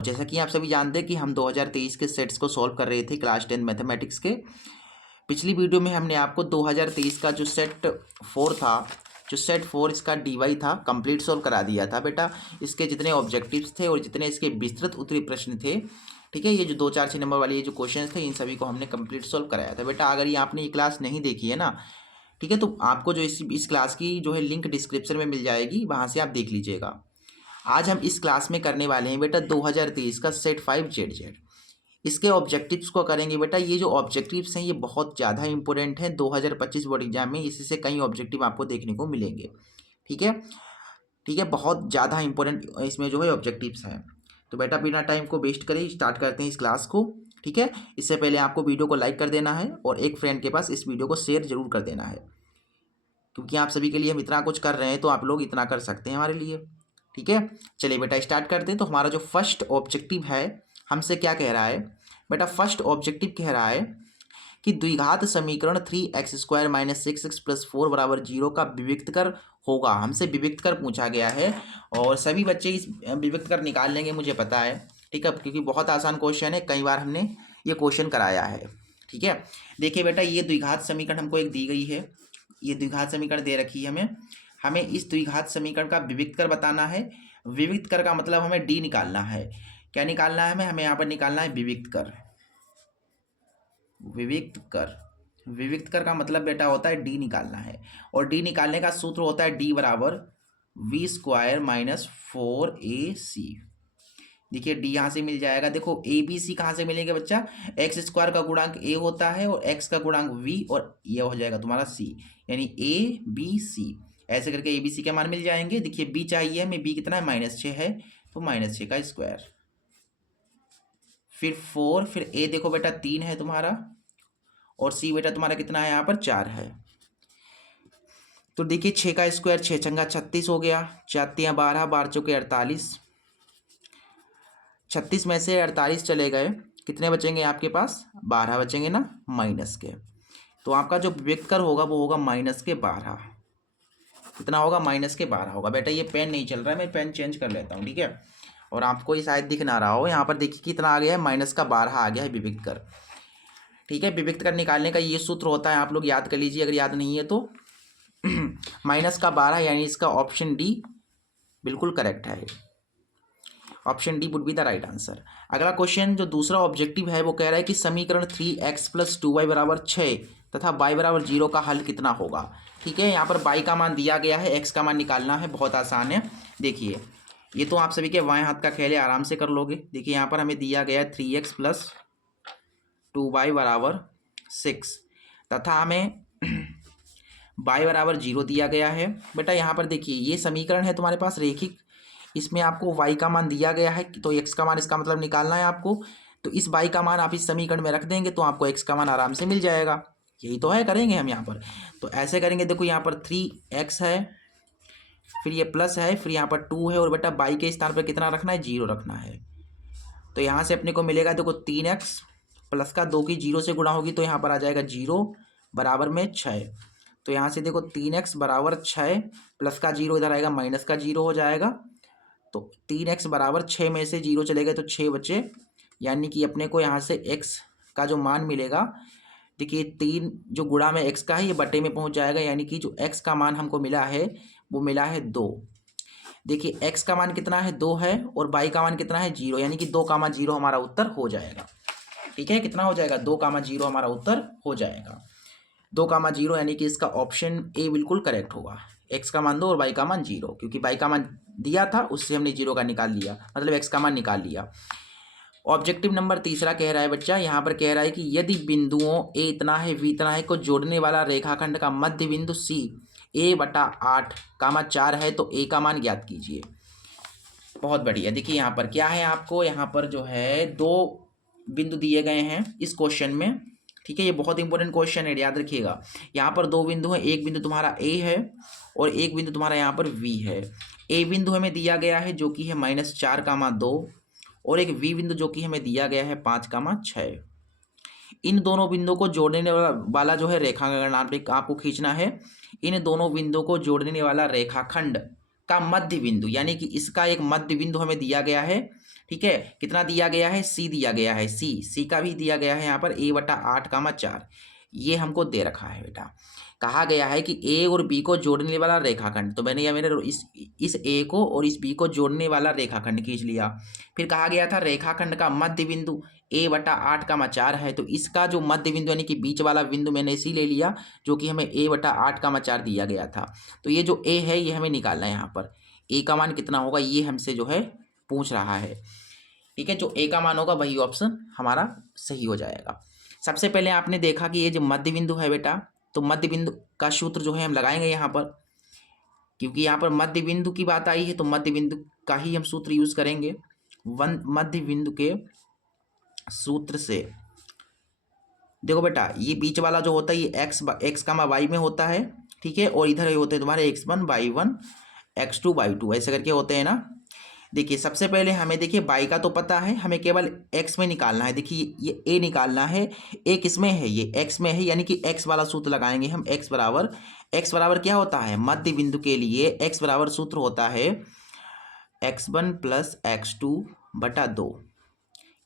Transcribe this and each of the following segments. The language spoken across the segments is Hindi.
जैसा कि आप सभी जानते हैं कि हम 2023 के सेट्स को सॉल्व कर रहे थे क्लास 10 मैथमेटिक्स के। पिछली वीडियो में हमने आपको 2023 का जो सेट 4 था, जो सेट 4 इसका डीवाई था, कंप्लीट सॉल्व करा दिया था बेटा। इसके जितने ऑब्जेक्टिव्स थे और जितने इसके विस्तृत उत्तरीय प्रश्न थे, ठीक है, ये जो 2 4 6 नंबर वाले ये जो क्वेश्चन थे, इन सभी को हमने कंप्लीट सॉल्व कराया था बेटा। अगर ये आपने ये क्लास नहीं देखी है ना, ठीक है, तो आपको जो इस क्लास की जो है लिंक डिस्क्रिप्शन में मिल जाएगी, वहाँ से आप देख लीजिएगा। आज हम इस क्लास में करने वाले हैं बेटा 2023 का सेट 5 जेड। इसके ऑब्जेक्टिव्स को करेंगे बेटा। ये जो ऑब्जेक्टिव्स हैं ये बहुत ज़्यादा इंपॉर्टेंट हैं 2025 बोर्ड एग्जाम में। इसी से कई ऑब्जेक्टिव आपको देखने को मिलेंगे, ठीक है, ठीक है, बहुत ज़्यादा इंपॉर्टेंट इसमें जो है ऑब्जेक्टिव्स हैं। तो बेटा बिना टाइम को वेस्ट करें स्टार्ट करते हैं इस क्लास को, ठीक है। इससे पहले आपको वीडियो को लाइक कर देना है और एक फ्रेंड के पास इस वीडियो को शेयर जरूर कर देना है, क्योंकि आप सभी के लिए हम इतना कुछ कर रहे हैं तो आप लोग इतना कर सकते हैं हमारे लिए, ठीक है। चलिए बेटा स्टार्ट करते हैं। तो हमारा जो फर्स्ट ऑब्जेक्टिव है हमसे क्या कह रहा है बेटा? फर्स्ट ऑब्जेक्टिव कह रहा है कि द्विघात समीकरण 3x² - 6x + 4 = 0 का विविक्त कर होगा। हमसे विविक्त कर पूछा गया है और सभी बच्चे इस विविक्त कर निकाल लेंगे, मुझे पता है, ठीक है, क्योंकि बहुत आसान क्वेश्चन है, कई बार हमने ये क्वेश्चन कराया है, ठीक है। देखिए बेटा, ये द्विघात समीकरण हमको एक दी गई है, ये द्विघात समीकरण दे रखी है हमें इस द्विघात समीकरण का विविक्त कर बताना है। विविक्त कर का मतलब हमें डी निकालना है। क्या निकालना है हमें यहाँ पर निकालना है विविक्त कर। विविक्त कर, विविक्त कर का मतलब बेटा होता है डी निकालना है, और डी निकालने का सूत्र होता है डी बराबर v² - 4ac। देखिए डी यहाँ से मिल जाएगा। देखो ए बी सी कहाँ से मिलेंगे बच्चा? x² का गुणांक a होता है और x का गुणांक v, और ये हो जाएगा तुम्हारा c, यानी a b c। ऐसे करके ए बी सी के मान मिल जाएंगे। देखिए b चाहिए हमें, b कितना है? -6 है, तो -6 का स्क्वायर, फिर 4, फिर a देखो बेटा 3 है तुम्हारा, और c बेटा तुम्हारा कितना है यहाँ पर? 4 है। तो देखिए 6 का स्क्वायर, 6 छंगा 36 हो गया, 4 तियाँ 12, 12 चौके 48, 36 में से 48 चले गए, कितने बचेंगे आपके पास? 12 बचेंगे ना, माइनस के। तो आपका जो विविक्त कर होगा वो होगा -12। कितना होगा? -12 होगा। बेटा ये पेन नहीं चल रहा है, मैं पेन चेंज कर लेता हूँ, ठीक है। और आपको ये शायद दिख ना रहा हो, यहाँ पर देखिए कितना आ गया है, -12 आ गया है विविक्त कर, ठीक है। विविक्त कर निकालने का ये सूत्र होता है, आप लोग याद कर लीजिए अगर याद नहीं है तो। -12 यानी इसका ऑप्शन डी बिल्कुल करेक्ट है। Option D would be the right answer. अगला क्वेश्चन जो दूसरा ऑब्जेक्टिव है वो कह रहा है कि समीकरण 3x + 2y = 6 तथा y = 0 का हल कितना होगा। ठीक है, यहाँ पर y का मान दिया गया है, x का मान निकालना है, बहुत आसान है। देखिए ये तो आप सभी के बाएं हाथ का खेल है, आराम से कर लोगे। देखिए यहाँ पर हमें दिया गया है 3x + 2y = 6 तथा हमें y = 0 दिया गया है। बेटा यहाँ पर देखिए ये समीकरण है तुम्हारे पास रेखिक, इसमें आपको y का मान दिया गया है, तो x का मान इसका मतलब निकालना है आपको। तो इस y का मान आप इस समीकरण में रख देंगे तो आपको x का मान आराम से मिल जाएगा। यही तो है, करेंगे हम यहाँ पर। तो ऐसे करेंगे, देखो यहाँ पर 3x है, फिर ये प्लस है, फिर यहाँ पर 2 है, और बेटा y के स्थान पर कितना रखना है? 0 रखना है। तो यहाँ से अपने को मिलेगा, देखो 3x प्लस का 2 की 0 से गुणा होगी तो यहाँ पर आ जाएगा 0 बराबर में 6। तो यहाँ से देखो 3x = 6, प्लस का 0 इधर आएगा, माइनस का 0 हो जाएगा। तो 3x = 6 में से 0 चले गए तो 6 बचे, यानी कि अपने को यहाँ से x का जो मान मिलेगा, देखिए 3 जो गुणा में x का है ये बटे में पहुँच जाएगा, यानी कि जो x का मान हमको मिला है वो मिला है 2। देखिए x का मान कितना है? 2 है, और y का मान कितना है? 0, यानी कि 2, 0 हमारा उत्तर हो जाएगा। ठीक है, कितना हो जाएगा? 2, 0 हमारा उत्तर हो जाएगा। 2, 0 यानी कि इसका ऑप्शन ए बिल्कुल करेक्ट होगा। x का मान 2 और y का मान 0, क्योंकि y का मान दिया था उससे हमने 0 का निकाल लिया, मतलब x का मान निकाल लिया। ऑब्जेक्टिव नंबर तीसरा कह रहा है बच्चा, यहाँ पर कह रहा है कि यदि बिंदुओं a इतना है v इतना है को जोड़ने वाला रेखाखंड का मध्य बिंदु c a/8, 4 है तो a का मान ज्ञात कीजिए। बहुत बढ़िया। देखिए यहाँ पर क्या है, आपको यहाँ पर जो है 2 बिंदु दिए गए हैं इस क्वेश्चन में, ठीक है। ये बहुत इंपॉर्टेंट क्वेश्चन है, याद रखिएगा। यहाँ पर 2 बिंदु हैं, एक बिंदु तुम्हारा a है और एक बिंदु तुम्हारा यहाँ पर v है। a बिंदु हमें दिया गया है जो कि है -4, 2, और एक v बिंदु जो कि हमें दिया गया है 5, 6। इन दोनों बिंदुओं को जोड़ने वाला जो है रेखाखंड आपको खींचना है। इन दोनों बिंदुओं को जोड़ने वाला रेखाखंड का मध्य बिंदु, यानी कि इसका एक मध्य बिंदु हमें दिया गया है, ठीक है, कितना दिया गया है, सी दिया गया है, सी का भी दिया गया है यहाँ पर a/8, ये हमको दे रखा है बेटा। कहा गया है कि ए और बी को जोड़ने वाला रेखाखंड, तो मैंने मेरे इस ए को और इस बी को जोड़ने वाला रेखाखंड खींच लिया। फिर कहा गया था रेखाखंड का मध्य बिंदु a/8, है, तो इसका जो मध्य बिंदु यानी कि बीच वाला बिंदु मैंने इसी ले लिया जो कि हमें a/8 दिया गया था। तो ये जो ए है ये हमें निकालना है, यहाँ पर ए का मान कितना होगा ये हमसे जो है पूछ रहा है। ठीक है, जो ए का मान होगा वही ऑप्शन हमारा सही हो जाएगा। सबसे पहले आपने देखा कि ये जो मध्य बिंदु है बेटा, तो मध्य बिंदु का सूत्र जो है हम लगाएंगे यहाँ पर, क्योंकि यहाँ पर मध्य बिंदु की बात आई है तो मध्य बिंदु का ही हम सूत्र यूज करेंगे। मध्य बिंदु के सूत्र से देखो बेटा, ये बीच वाला जो होता है ये एक्स कामा वाई में होता है, ठीक है, और इधर ये होते हैं तुम्हारे x1 y1 x2 y2 ऐसे करके होते हैं ना। देखिए सबसे पहले हमें देखिए y का तो पता है, हमें केवल x में निकालना है। देखिए ये a निकालना है, a किसमें है, ये x में है, यानी कि x वाला सूत्र लगाएंगे हम। x बराबर क्या होता है, मध्य बिंदु के लिए x बराबर सूत्र होता है x1 + x2/2,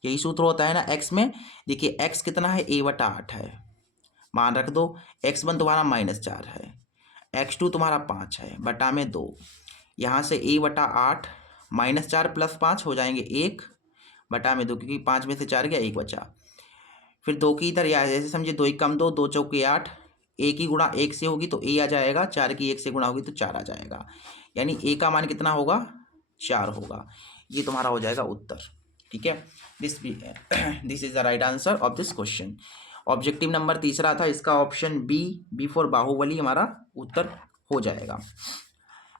यही सूत्र होता है ना x में। देखिए x कितना है, a/8 है, मान रख दो। x1 तुम्हारा -4 है, x2 तुम्हारा 5 है, बटा में 2, यहाँ से a/8 -4 + 5 हो जाएंगे 1 बटा में 2, क्योंकि 5 में से 4 गया 1 बचा। फिर 2 की इधर या जैसे समझिए 2 × 1 = 2, 2 × 4 = 8, a की गुणा 1 से होगी तो a आ जाएगा, 4 की 1 से गुणा होगी तो 4 आ जाएगा, यानी a का मान कितना होगा, 4 होगा। ये तुम्हारा हो जाएगा उत्तर। ठीक है, this is the right answer of this question. Objective number तीसरा था, इसका ऑप्शन बी फॉर बाहुबली हमारा उत्तर हो जाएगा।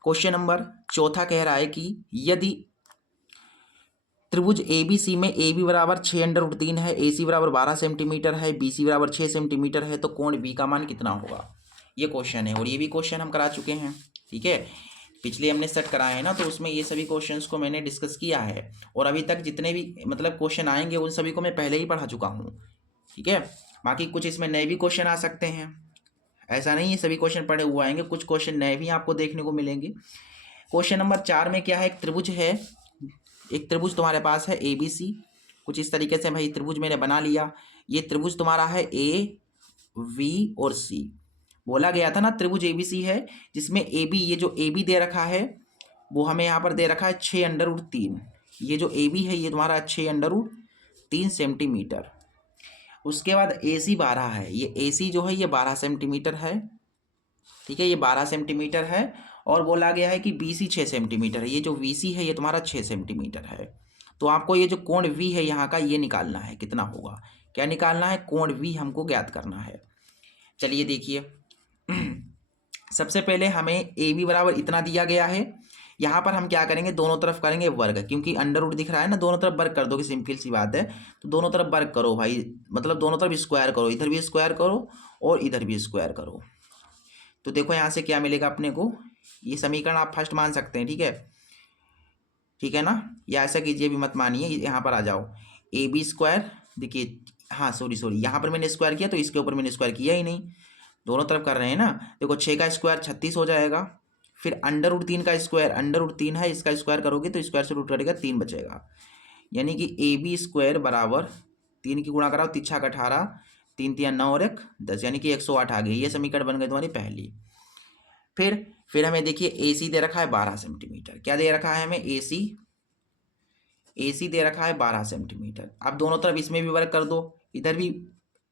क्वेश्चन नंबर चौथा कह रहा है कि यदि त्रिभुज ABC में AB बराबर 6√3 है, AC बराबर 12 सेंटीमीटर है, BC बराबर 6 सेंटीमीटर है, तो कोण B का मान कितना होगा, ये क्वेश्चन है। और ये भी क्वेश्चन हम करा चुके हैं, ठीक है, पिछले हमने सेट कराए हैं ना, तो उसमें ये सभी क्वेश्चंस को मैंने डिस्कस किया है, और अभी तक जितने भी मतलब क्वेश्चन आएंगे उन सभी को मैं पहले ही पढ़ा चुका हूँ। ठीक है, बाकी कुछ इसमें नए भी क्वेश्चन आ सकते हैं, ऐसा नहीं है सभी क्वेश्चन पढ़े हुए आएंगे, कुछ क्वेश्चन नए भी आपको देखने को मिलेंगे। क्वेश्चन नंबर 4 में क्या है, एक त्रिभुज है, एक त्रिभुज तुम्हारे पास है ABC, कुछ इस तरीके से भाई त्रिभुज मैंने बना लिया। ये त्रिभुज तुम्हारा है AV और C, बोला गया था ना त्रिभुज ABC है, जिसमें AB, ये जो AB दे रखा है वो हमें यहाँ पर दे रखा है 6√3, ये जो AB है ये तुम्हारा 6√3 सेंटीमीटर। उसके बाद AC 12 है, ये AC जो है ये 12 सेंटीमीटर है, ठीक है, ये 12 सेंटीमीटर है, और बोला गया है कि BC 6 सेंटीमीटर है, ये जो VC है ये तुम्हारा 6 सेंटीमीटर है। तो आपको ये जो कोण V है यहाँ का ये निकालना है, कितना होगा, क्या निकालना है, कोण V हमको ज्ञात करना है। चलिए देखिए सबसे पहले हमें AB बराबर इतना दिया गया है, यहाँ पर हम क्या करेंगे, दोनों तरफ करेंगे वर्ग, क्योंकि अंडर दिख रहा है ना, दोनों तरफ वर्ग कर दोगे, सिंपल सी बात है। तो दोनों तरफ वर्ग करो भाई, मतलब दोनों तरफ स्क्वायर करो, इधर भी स्क्वायर करो और इधर भी स्क्वायर करो। तो देखो यहाँ से क्या मिलेगा अपने को, ये समीकरण आप फर्स्ट मान सकते हैं, ठीक है ना, या ऐसा कीजिए भी मत मानिए, यहाँ पर आ जाओ, AB², देखिए हाँ सॉरी यहाँ पर मैंने स्क्वायर किया तो इसके ऊपर मैंने स्क्वायर किया ही नहीं, दोनों तरफ कर रहे हैं ना। देखो 6 का स्क्वायर 36 हो जाएगा, फिर अंडर√3 का स्क्वायर, अंडर√3 है, इसका स्क्वायर करोगे तो स्क्वायर से रूट कटेगा 3 बचेगा, यानी कि AB² बराबर 3 की गुणा कराओ, 3 × 6 = 18, 3 × 3 = 9 और 1 = 10, यानी कि 108 आ गई। ये समीकरण बन गई तुम्हारी पहली। फिर हमें देखिए AC दे रखा है 12 सेंटीमीटर, क्या दे रखा है हमें, AC दे रखा है 12 सेंटीमीटर। अब दोनों तरफ इसमें भी वर्क कर दो, इधर भी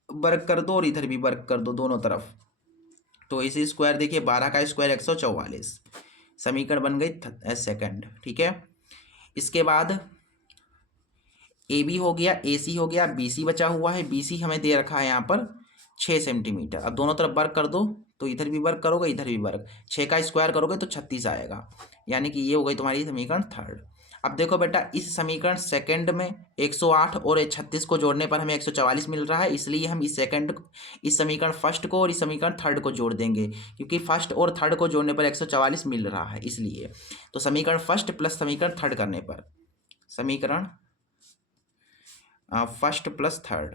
वर्क कर दो और इधर भी वर्क कर दो, दोनों तरफ। तो AC² देखिए 12 का स्क्वायर 144, समीकरण बन गई सेकंड। ठीक है, इसके बाद AB हो गया, AC हो गया, BC बचा हुआ है, BC हमें दे रखा है यहाँ पर 6 सेंटीमीटर। अब दोनों तरफ वर्क कर दो, तो इधर भी वर्क करोगे इधर भी वर्क, 6 का स्क्वायर करोगे तो 36 आएगा, यानी कि ये हो गई तुम्हारी समीकरण थर्ड। अब देखो बेटा, इस समीकरण सेकंड में 108 और 36 को जोड़ने पर हमें 144 मिल रहा है, इसलिए हम इस समीकरण फर्स्ट को और इस समीकरण थर्ड को जोड़ देंगे, क्योंकि फर्स्ट और थर्ड को जोड़ने पर 144 मिल रहा है इसलिए। तो समीकरण फर्स्ट प्लस समीकरण थर्ड करने पर, समीकरण फर्स्ट प्लस थर्ड,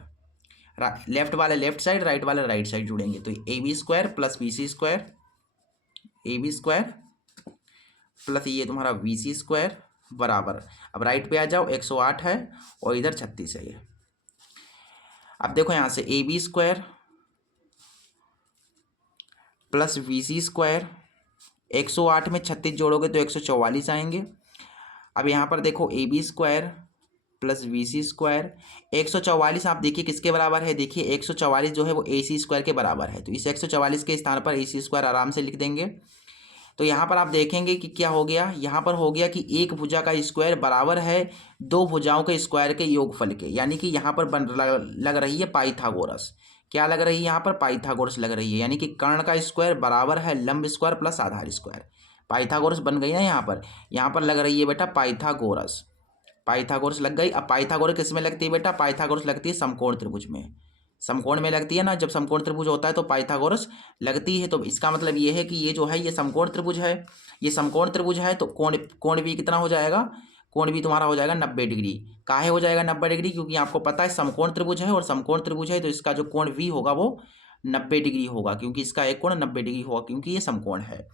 लेफ्ट वाले लेफ्ट साइड, राइट वाले राइट साइड जुड़ेंगे, तो AB² + BC², AB² प्लस ये तुम्हारा BC² बराबर। अब राइट पे आ जाओ, 108 है और इधर 36 है ये। अब देखो यहाँ से AB² प्लस BC², 108 में 36 जोड़ोगे तो 144 आएंगे। अब यहाँ पर देखो AB² प्लस BC², 144 आप देखिए किसके बराबर है, देखिए 144 जो है वो AC² के बराबर है, तो इस 144 के स्थान पर AC² आराम से लिख देंगे। तो यहाँ पर आप देखेंगे कि क्या हो गया, यहाँ पर हो गया कि एक भुजा का स्क्वायर बराबर है दो भुजाओं के स्क्वायर के योगफल के, यानी कि यहाँ पर लग रही है पाइथागोरस। क्या लग रही है यहाँ पर, पाइथागोरस लग रही है, यानी कि कर्ण का स्क्वायर बराबर है लंब स्क्वायर प्लस आधार स्क्वायर। पाइथागोरस बन गई ना यहाँ पर लग रही है बेटा पाइथागोरस, पाइथागोरस लग गई। अब पाइथागोरस किस में लगती है बेटा, पाइथागोरस लगती है समकोण त्रिभुज में, समकोण में लगती है ना, जब समकोण त्रिभुज होता है तो पाइथागोरस लगती है। तो इसका मतलब ये है कि ये जो है ये समकोण त्रिभुज है, ये समकोण त्रिभुज है, तो कोण भी कितना हो जाएगा, कोण भी तुम्हारा हो जाएगा 90 डिग्री। काहे हो जाएगा 90 डिग्री, क्योंकि आपको पता है समकोण त्रिभुज है और समकोण त्रिभुज है तो इसका जो कोण भी होगा वो 90 डिग्री होगा, क्योंकि इसका एक कोण 90 डिग्री होगा, क्योंकि ये समकोण है।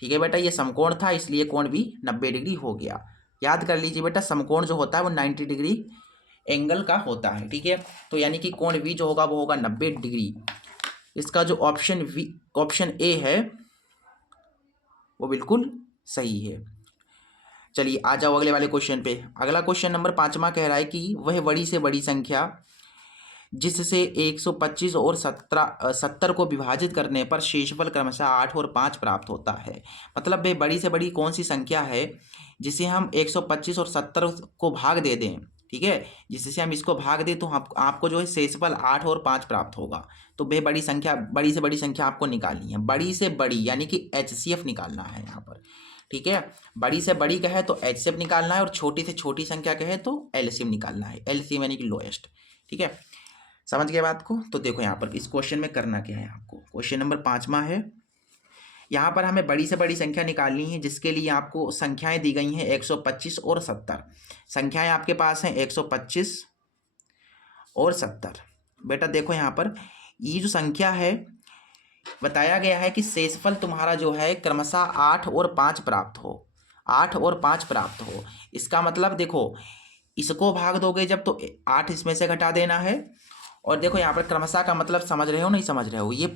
ठीक है बेटा, ये समकोण था इसलिए कोण भी 90 डिग्री हो गया। याद कर लीजिए बेटा, समकोण जो होता है वो 90 डिग्री एंगल का होता है। ठीक है, तो यानी कि कोण V जो होगा वो होगा 90 डिग्री। इसका जो ऑप्शन ए है वो बिल्कुल सही है। चलिए आ जाओ अगले वाले क्वेश्चन पे। अगला क्वेश्चन नंबर 5वां कह रहा है कि वह बड़ी से बड़ी संख्या जिससे 125 और 70 को विभाजित करने पर शेषफल क्रमशः 8 और 5 प्राप्त होता है। मतलब वह बड़ी से बड़ी कौन सी संख्या है जिसे हम 125 और 70 को भाग दे दें, ठीक है, जिससे हम इसको भाग दें तो आपको जो है शेषफल 8 और 5 प्राप्त होगा। तो वह बड़ी संख्या, बड़ी से बड़ी संख्या आपको निकालनी है, बड़ी से बड़ी यानी कि HCF निकालना है यहाँ पर। ठीक है, बड़ी से बड़ी कहे तो HCF निकालना है और छोटी से छोटी संख्या कहे तो LCM निकालना है, LCM यानी कि लोएस्ट। ठीक है, समझ गए बात को। तो देखो यहाँ पर इस क्वेश्चन में करना क्या है आपको, क्वेश्चन नंबर 5वां है। यहाँ पर हमें बड़ी से बड़ी संख्या निकालनी है, जिसके लिए आपको संख्याएं दी गई हैं 125 और 70। संख्याएं आपके पास हैं 125 और 70। बेटा देखो यहाँ पर ये जो संख्या है बताया गया है कि शेषफल तुम्हारा जो है क्रमशः 8 और 5 प्राप्त हो, 8 और 5 प्राप्त हो। इसका मतलब देखो इसको भाग दोगे जब तो 8 इसमें से घटा देना है। और देखो यहाँ पर क्रमशः का मतलब समझ रहे हो नहीं समझ रहे हो, ये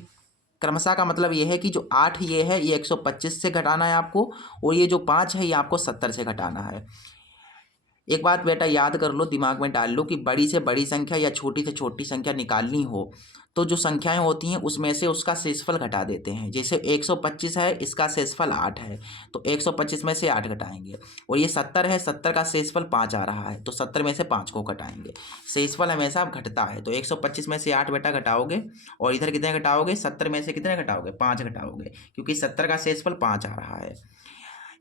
क्रमशः का मतलब ये है कि जो 8 ये है ये 125 से घटाना है आपको, और ये जो 5 है ये आपको 70 से घटाना है। एक बात बेटा याद कर लो, दिमाग में डाल लो कि बड़ी से बड़ी संख्या या छोटी से छोटी संख्या निकालनी हो तो जो संख्याएं होती हैं उसमें से उसका शेषफल घटा देते हैं। जैसे 125 है, इसका शेषफल 8 है तो 125 में से 8 घटाएंगे, और ये 70 है, 70 का शेषफल 5 आ रहा है तो 70 में से 5 को घटाएंगे। शेषफल हमेशा घटता है, तो 125 में से 8 बेटा घटाओगे और इधर कितने घटाओगे, 70 में से कितने घटाओगे, 5 घटाओगे, क्योंकि 70 का शेषफल 5 आ रहा है।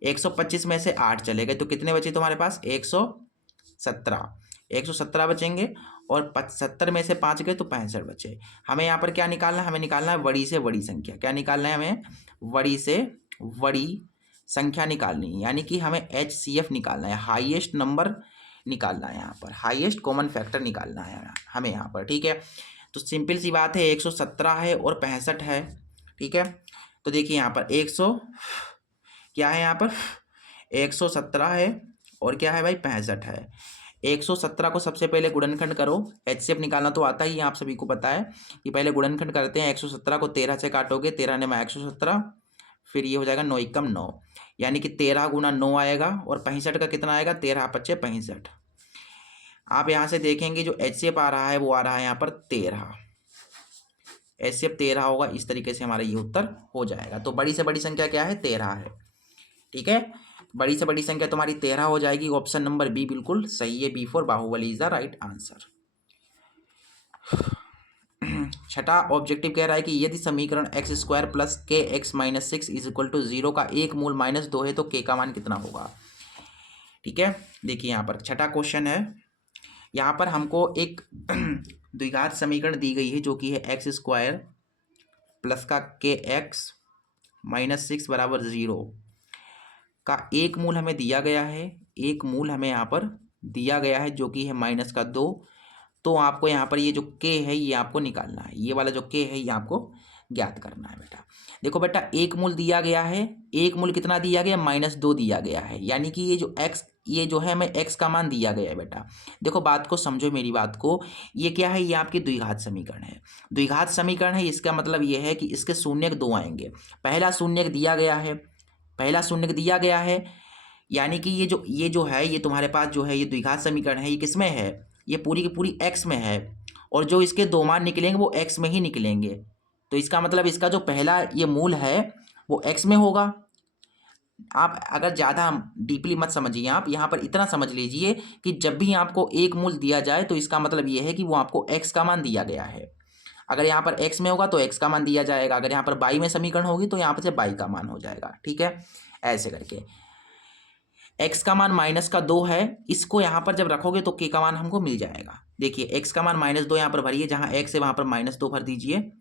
125 में से 8 चले गए तो कितने बचे तुम्हारे पास, 117 बचेंगे, और 70 में से 5 गए तो 65 बचे। हमें यहाँ पर क्या निकालना है, हमें निकालना है बड़ी से बड़ी संख्या। क्या निकालना है हमें, बड़ी से बड़ी संख्या निकालनी है, यानी कि हमें HCF निकालना है, हाईएस्ट नंबर निकालना है, यहाँ पर हाईएस्ट कॉमन फैक्टर निकालना है हमें यहाँ पर। ठीक है, तो सिंपल सी बात है, 117 है और 65 है। ठीक है, तो देखिए यहाँ पर 100 क्या है, यहाँ पर 117 है और क्या है भाई 65 है। 117 को सबसे पहले गुणनखंड करो, HCF निकालना तो आता ही है, आप सभी को पता है कि पहले गुणनखंड करते हैं। 117 को 13 से काटोगे, 13 ने 117, फिर ये हो जाएगा 9 एकम 9, यानी कि 13 गुना 9 आएगा, और 65 का कितना आएगा, 13 पच्चे 65। आप यहाँ से देखेंगे जो HCF आ रहा है वो आ रहा है यहाँ पर 13, HCF 13 होगा। इस तरीके से हमारा ये उत्तर हो जाएगा। तो बड़ी से बड़ी संख्या क्या है, 13 है। ठीक है, बड़ी से बड़ी संख्या तुम्हारी 13 हो जाएगी। ऑप्शन नंबर बी बिल्कुल सही है, B for Bahubali is the right answer. छठा ऑब्जेक्टिव कह रहा है कि यदि समीकरण x² plus kx minus 6 is equal to 0 का एक मूल -2 है तो k का मान कितना होगा। ठीक है, देखिए यहाँ पर छठा क्वेश्चन है। यहाँ पर हमको एक द्विघात समीकरण दी गई है जो कि है x² प्लस का kx माइनस 6 बराबर 0 का एक मूल हमें दिया गया है, एक मूल हमें यहाँ पर दिया गया है जो कि है -2। तो आपको यहाँ पर ये जो k है ये आपको निकालना है, ये वाला जो k है ये आपको ज्ञात करना है बेटा। देखो बेटा, एक मूल दिया गया है, एक मूल कितना दिया गया, -2 दिया गया है, यानी कि ये जो x, ये जो है हमें x का मान दिया गया है बेटा। देखो बात को समझो, मेरी बात को, ये क्या है, ये आपकी द्विघात समीकरण है। द्विघात समीकरण है, इसका मतलब ये है कि इसके शून्यक 2 आएंगे। पहला शून्यक दिया गया है, पहला शून्यक दिया गया है, यानी कि ये जो है, ये तुम्हारे पास जो है ये द्विघात समीकरण है, ये किस में है, ये पूरी की पूरी x में है, और जो इसके दो मान निकलेंगे वो x में ही निकलेंगे। तो इसका मतलब इसका जो पहला ये मूल है वो x में होगा। आप अगर ज़्यादा डीपली मत समझिए, आप यहाँ पर इतना समझ लीजिए कि जब भी आपको एक मूल दिया जाए तो इसका मतलब ये है कि वो आपको x का मान दिया गया है। अगर यहाँ पर x में होगा तो x का मान दिया जाएगा, अगर यहाँ पर y में समीकरण होगी तो यहाँ पर से y का मान हो जाएगा। ठीक है, ऐसे करके x का मान -2 है, इसको यहाँ पर जब रखोगे तो k का मान हमको मिल जाएगा। देखिए x का मान -2 यहाँ पर भरिए, जहाँ x है वहाँ पर -2 भर दीजिए।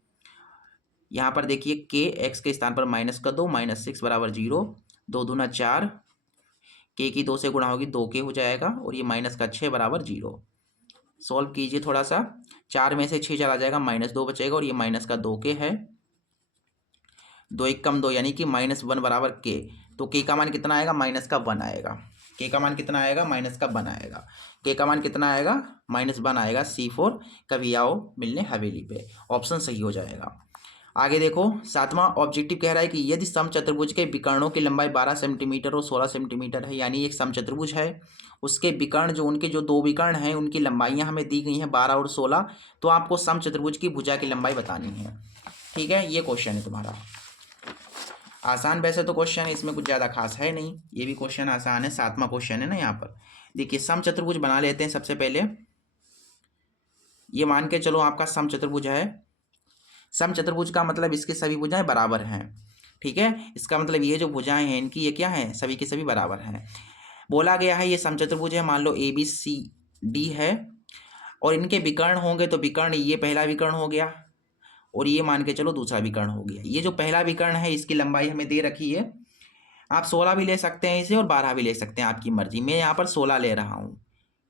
यहाँ पर देखिए k x के स्थान पर -2, -6 बराबर 0, 2 दूना 4, k की 2 से गुणा होगी 2k हो जाएगा, और ये -6 बराबर 0। सॉल्व कीजिए थोड़ा सा, 4 में से 6 चला जाएगा, -2 बचेगा, और ये -2k है, 2 1 कम 2 यानी कि -1 बराबर k। तो k का मान कितना आएगा, -1 आएगा। k का मान कितना आएगा, -1 आएगा। k का मान कितना आएगा, -1 आएगा। C4 कभी आओ मिलने हवेली पे, ऑप्शन सही हो जाएगा। आगे देखो, 7वां ऑब्जेक्टिव कह रहा है कि यदि समचतुर्भुज के विकर्णों की लंबाई 12 सेंटीमीटर और 16 सेंटीमीटर है, यानी एक समचतुर्भुज है, उसके विकर्ण जो उनके जो दो विकर्ण हैं उनकी लंबाइयां हमें दी गई हैं 12 और 16, तो आपको समचतुर्भुज की भुजा की लंबाई बतानी है। ठीक है, ये क्वेश्चन है तुम्हारा। आसान वैसे तो क्वेश्चन है, इसमें कुछ ज़्यादा खास है नहीं, ये भी क्वेश्चन आसान है। 7वां क्वेश्चन है ना। यहाँ पर देखिए समचतुर्भुज बना लेते हैं। सबसे पहले ये मान के चलो आपका समचतुर्भुज है। समचतुर्भुज का मतलब इसकी सभी भुजाएं बराबर हैं। ठीक है, इसका मतलब ये जो भुजाएं हैं इनकी ये क्या हैं, सभी की सभी बराबर हैं। बोला गया है ये समचतुर्भुज है, मान लो ABCD है, और इनके विकर्ण होंगे तो विकर्ण, ये पहला विकर्ण हो गया और ये मान के चलो दूसरा विकर्ण हो गया। ये जो पहला विकर्ण है इसकी लंबाई हमें दे रखी है, आप 16 भी ले सकते हैं इसे और 12 भी ले सकते हैं, आपकी मर्जी। मैं यहाँ पर 16 ले रहा हूँ।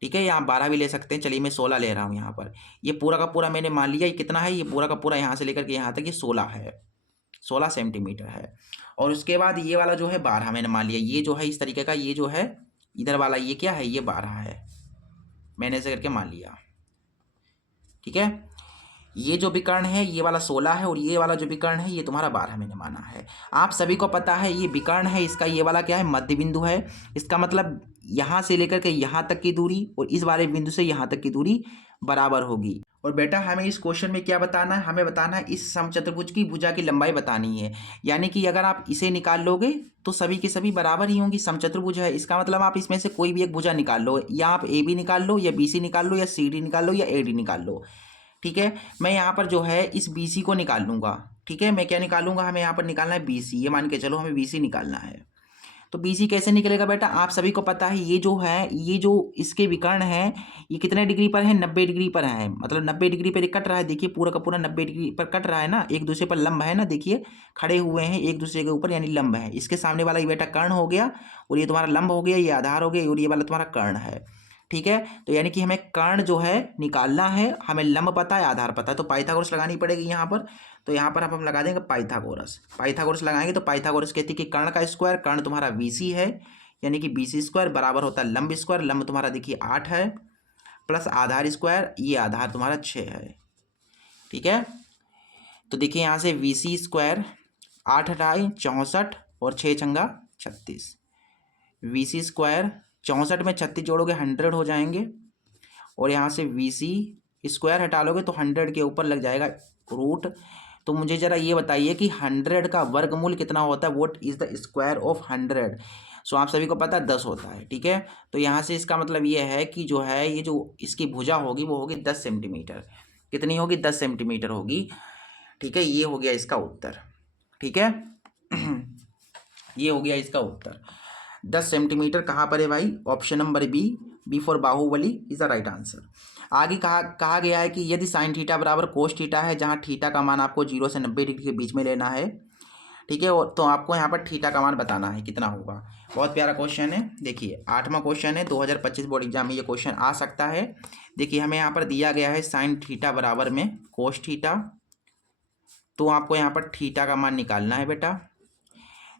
ठीक है, यहाँ 12 भी ले सकते हैं, चलिए मैं 16 ले रहा हूँ। यहाँ पर ये पूरा का पूरा मैंने मान लिया, ये कितना है, ये पूरा का पूरा यहाँ से लेकर के यहाँ तक ये 16 है, 16 सेंटीमीटर है। और उसके बाद ये वाला जो है 12 मैंने मान लिया, ये जो है इस तरीके का, ये जो है इधर वाला ये क्या है, ये 12 है, मैंने ऐसे करके मान लिया। ठीक है, ये जो विकर्ण है ये वाला 16 है, और ये वाला जो विकर्ण है ये तुम्हारा 12 मैंने माना है। आप सभी को पता है ये विकर्ण है, इसका ये वाला क्या है, मध्य बिंदु है। इसका मतलब यहाँ से लेकर के यहाँ तक की दूरी और इस वाले बिंदु से यहाँ तक की दूरी बराबर होगी। और बेटा हमें इस क्वेश्चन में क्या बताना है, हमें बताना है इस समचतुर्भुज की भुजा की लंबाई बतानी है। यानी कि अगर आप इसे निकाल लोगे तो सभी की सभी बराबर ही होंगी। समचतुर्भुज है, इसका मतलब आप इसमें से कोई भी एक भुजा निकाल लो, या आप AB निकाल लो, या BC निकाल लो, या CD निकाल लो, या AD निकाल लो। ठीक है, मैं यहाँ पर जो है इस BC को निकाल लूँगा। ठीक है, मैं क्या निकालूंगा, हमें यहाँ पर निकालना है BC, ये मान के चलो हमें BC निकालना है। तो BC कैसे निकलेगा बेटा, आप सभी को पता है ये जो है, ये जो इसके विकर्ण है ये कितने डिग्री पर है, 90 डिग्री पर है। मतलब 90 डिग्री पर कट रहा है, देखिए पूरा का पूरा 90 डिग्री पर कट रहा है ना, एक दूसरे पर लंब है ना, देखिए खड़े हुए हैं एक दूसरे के ऊपर, यानी लंब है। इसके सामने वाला ये बेटा कर्ण हो गया, और ये तुम्हारा लंब हो गया, ये आधार हो गया, और ये वाला तुम्हारा कर्ण है। ठीक है, तो यानी कि हमें कर्ण जो है निकालना है, हमें लंब पता है, आधार पता है, तो पाइथागोरस लगानी पड़ेगी यहाँ पर। तो यहाँ पर हम लगा देंगे पाइथागोरस। पाइथागोरस लगाएंगे तो पाइथागोरस कहती है कि कर्ण का स्क्वायर, कर्ण तुम्हारा BC है, यानी कि BC स्क्वायर बराबर होता है लंब स्क्वायर, लंब तुम्हारा देखिए 8 है, प्लस आधार स्क्वायर, ये आधार तुम्हारा 6 है। ठीक है, तो देखिए यहाँ से BC स्क्वायर 8 हटाए 64 और 6 छंगा 36, BC स्क्वायर 64 में 36 जोड़ोगे 100 हो जाएंगे, और यहाँ से BC स्क्वायर हटा लोगे तो 100 के ऊपर लग जाएगा रूट। तो मुझे ज़रा ये बताइए कि 100 का वर्गमूल कितना होता है, what is the square of 100। सो आप सभी को पता है 10 होता है। ठीक है, तो यहाँ से इसका मतलब ये है कि जो है ये जो इसकी भुजा होगी वो होगी 10 सेंटीमीटर। कितनी होगी, 10 सेंटीमीटर होगी। ठीक है, ये हो गया इसका उत्तर। ठीक है ये हो गया इसका उत्तर, 10 सेंटीमीटर कहाँ पर है भाई, option number B for Bahubali is the right answer. आगे कहा गया है कि यदि साइन थीटा बराबर कोस थीटा है, जहाँ थीटा का मान आपको 0 से 90 डिग्री के बीच में लेना है। ठीक है, तो आपको यहाँ पर थीटा का मान बताना है कितना होगा। बहुत प्यारा क्वेश्चन है। देखिए 8वां क्वेश्चन है, 2025 बोर्ड एग्जाम में ये क्वेश्चन आ सकता है। देखिए हमें यहाँ पर दिया गया है साइन थीटा बराबर में कोस थीटा, तो आपको यहाँ पर थीटा का मान निकालना है बेटा।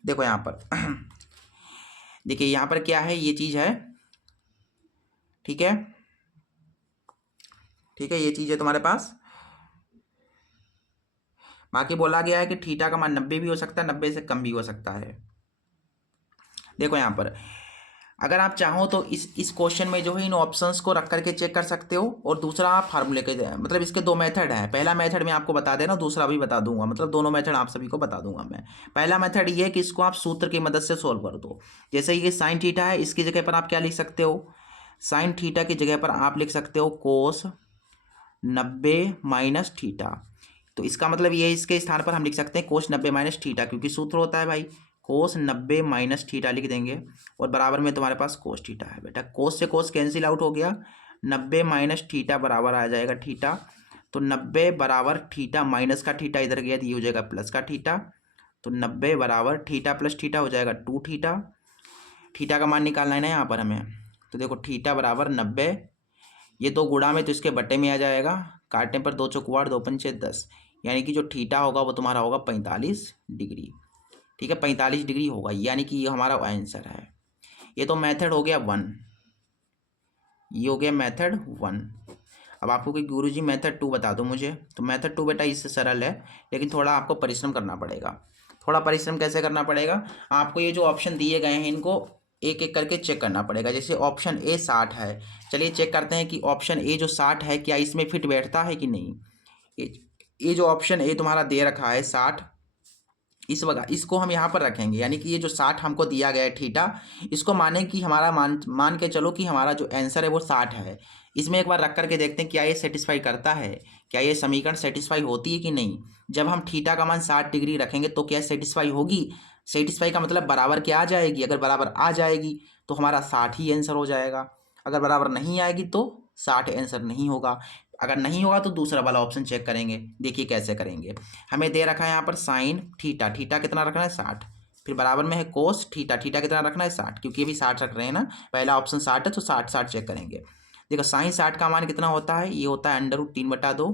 देखो यहाँ पर देखिए यहाँ पर क्या है, ये चीज़ है, ठीक है, ठीक है, ये चीज़ है तुम्हारे पास। बाकी बोला गया है कि थीटा का मान 90 भी हो सकता है, 90 से कम भी हो सकता है। देखो यहाँ पर अगर आप चाहो तो इस क्वेश्चन में जो है इन ऑप्शंस को रख करके चेक कर सकते हो, और दूसरा आप फार्मूले के, मतलब इसके दो मेथड हैं। पहला मेथड मैं आपको बता दे रहा हूँ, दूसरा भी बता दूंगा, मतलब दोनों मेथड आप सभी को बता दूंगा मैं। पहला मेथड ये है कि इसको आप सूत्र की मदद से सोल्व कर दो। जैसे ये साइन थीटा है, इसकी जगह पर आप क्या लिख सकते हो, साइन थीटा की जगह पर आप लिख सकते हो कोस 90 माइनस थीटा। तो इसका मतलब ये है, इसके स्थान पर हम लिख सकते हैं कोस 90 माइनस थीटा, क्योंकि सूत्र होता है भाई कोस 90 माइनस थीटा लिख देंगे, और बराबर में तुम्हारे पास कोस थीटा है बेटा। कोस से कोस कैंसिल आउट हो गया, 90 माइनस थीटा बराबर आ जाएगा थीटा। तो 90 बराबर थीटा माइनस का थीटा इधर गया, ये हो जाएगा प्लस का थीटा। तो 90 बराबर थीटा प्लस थीटा हो जाएगा 2 थीटा। थीटा का मान निकालना है ना यहाँ पर हमें। तो देखो थीटा बराबर 90, ये दो गुणा में तो इसके बटे में आ जाएगा, काटने पर 2 चौक 8, 2 पंचे 10, यानी कि जो थीटा होगा वो तुम्हारा होगा 45 डिग्री। ठीक है, 45 डिग्री होगा, यानी कि ये हमारा आंसर है। ये तो मेथड हो गया 1, ये हो गया मेथड 1। अब आपको कि गुरुजी मेथड 2 बता दो मुझे, तो मेथड 2 बेटा इससे सरल है, लेकिन थोड़ा आपको परिश्रम करना पड़ेगा। थोड़ा परिश्रम कैसे करना पड़ेगा, आपको ये जो ऑप्शन दिए गए हैं इनको एक एक करके चेक करना पड़ेगा। जैसे ऑप्शन ए 60 है, चलिए चेक करते हैं कि ऑप्शन ए जो 60 है क्या इसमें फिट बैठता है कि नहीं। ये जो ऑप्शन ए तुम्हारा दे रखा है 60, इस वगैरह इसको हम यहाँ पर रखेंगे, यानी कि ये जो 60 हमको दिया गया है थीटा, इसको माने कि हमारा मान के चलो कि हमारा जो आंसर है वो 60 है। इसमें एक बार रख करके देखते हैं क्या ये सेटिस्फाई करता है, क्या ये समीकरण सेटिस्फाई होती है कि नहीं। जब हम थीटा का मान 60 डिग्री रखेंगे तो क्या सेटिस्फाई होगी, सेटिस्फाई का मतलब बराबर क्या आ जाएगी, अगर बराबर आ जाएगी तो हमारा 60 ही आंसर हो जाएगा, अगर बराबर नहीं आएगी तो 60 आंसर नहीं होगा। अगर नहीं होगा तो दूसरा वाला ऑप्शन चेक करेंगे। देखिए कैसे करेंगे, हमें दे रखा है यहाँ पर साइन थीटा, थीटा कितना रखना है 60, फिर बराबर में है कोस थीटा, थीटा कितना रखना है 60, क्योंकि अभी 60 रख रहे हैं ना, पहला ऑप्शन 60 है तो 60 चेक करेंगे। देखो साइन 60 का मान कितना होता है, ये होता है √3/2,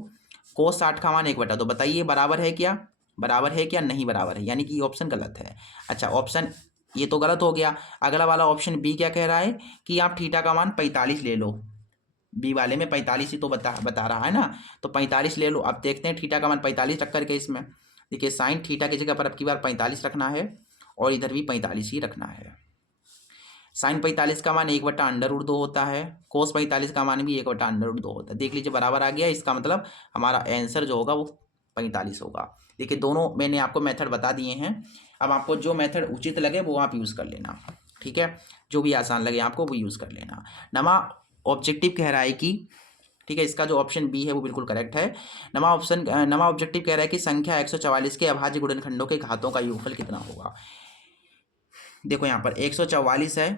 कोस 60 का मान 1/2। बताइए बराबर है क्या, बराबर है क्या, नहीं बराबर है, यानी कि ये ऑप्शन गलत है। अच्छा ऑप्शन ये तो गलत हो गया। अगला वाला ऑप्शन बी क्या कह रहा है कि आप थीटा का मान 45 ले लो, बी वाले में 45 ही तो बता रहा है ना, तो 45 ले लो। अब देखते हैं थीटा का मान 45 रख करके इसमें, देखिए साइन थीटा की जगह पर अब की बार 45 रखना है, और इधर भी 45 ही रखना है। साइन 45 का मान 1/√2 होता है, कोस 45 का मान भी 1/√2 होता है। देख लीजिए बराबर आ गया, इसका मतलब हमारा आंसर जो होगा वो 45 होगा। देखिए दोनों मैंने आपको मेथड बता दिए हैं, अब आपको जो मेथड उचित लगे वो आप यूज़ कर लेना, ठीक है, जो भी आसान लगे आपको वो यूज़ कर लेना। नमा ऑब्जेक्टिव कह रहा है कि, ठीक है, इसका जो ऑप्शन बी है वो बिल्कुल करेक्ट है। नमा ऑब्जेक्टिव कह रहा है कि संख्या 144 के अभाज्य गुणनखंडों के घातों का योगफल कितना होगा। देखो यहाँ पर 144 है,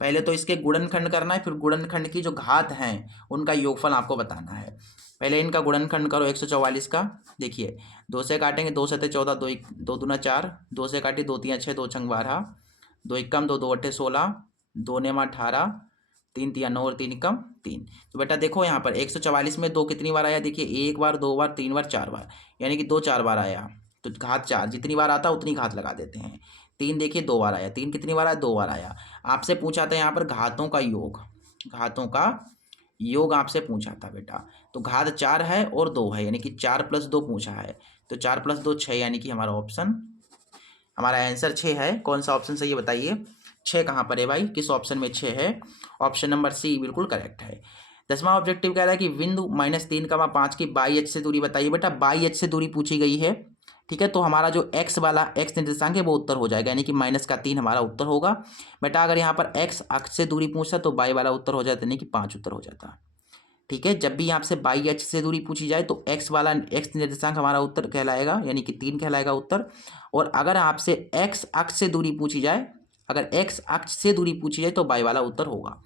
पहले तो इसके गुणनखंड करना है, फिर गुणनखंड की जो घात हैं उनका योगफल आपको बताना है। पहले इनका गुणनखंड करो 144 का। देखिए 2 से काटेंगे, 2 7 14, 2 दूना 4, 2 से काटिए 2 3 6, 2 छंग 12, 2 एकम 2, 2 अट्ठे 16, 2 नेमा 18, 3 तिया 9 और 3 एकम 3। तो बेटा देखो यहाँ पर 144 में 2 कितनी बार आया, देखिए 1 बार 2 बार 3 बार 4 बार, यानी कि 2 4 बार आया, तो घात 4 जितनी बार आता उतनी घात लगा देते हैं। 3 देखिए 2 बार आया, 3 कितनी बार आया, 2 बार आया। आपसे पूछा था यहाँ पर घातों का योग, घातों का योग आपसे पूछा था बेटा, तो घात 4 है और 2 है, यानी कि 4 + 2 पूछा है, तो 4 + 2 6, यानी कि हमारा ऑप्शन, हमारा आंसर 6 है। कौन सा ऑप्शन सही है बताइए, 6 कहाँ पर है भाई, किस ऑप्शन में 6 है, ऑप्शन नंबर सी बिल्कुल करेक्ट है। 10वां ऑब्जेक्टिव कह रहा है कि बिंदु -3,5 की बाई एच से दूरी बताइए। बेटा बाई एच से दूरी पूछी गई है, ठीक है, तो हमारा जो एक्स वाला एक्स निर्देशांक है वो उत्तर हो जाएगा, यानी कि -3 हमारा उत्तर होगा। बेटा अगर यहाँ पर एक्स अक्ष से दूरी पूछता तो बाई वाला उत्तर हो जाता, यानी कि 5 उत्तर हो जाता, ठीक है। जब भी आपसे बाई एच से दूरी पूछी जाए तो एक्स वाला एक्स निर्देशांक हमारा उत्तर कहलाएगा, यानी कि 3 कहलाएगा उत्तर। और अगर आपसे एक्स अक्ष से दूरी पूछी जाए, अगर एक्स अक्ष से दूरी पूछी जाए तो बाई वाला उत्तर होगा।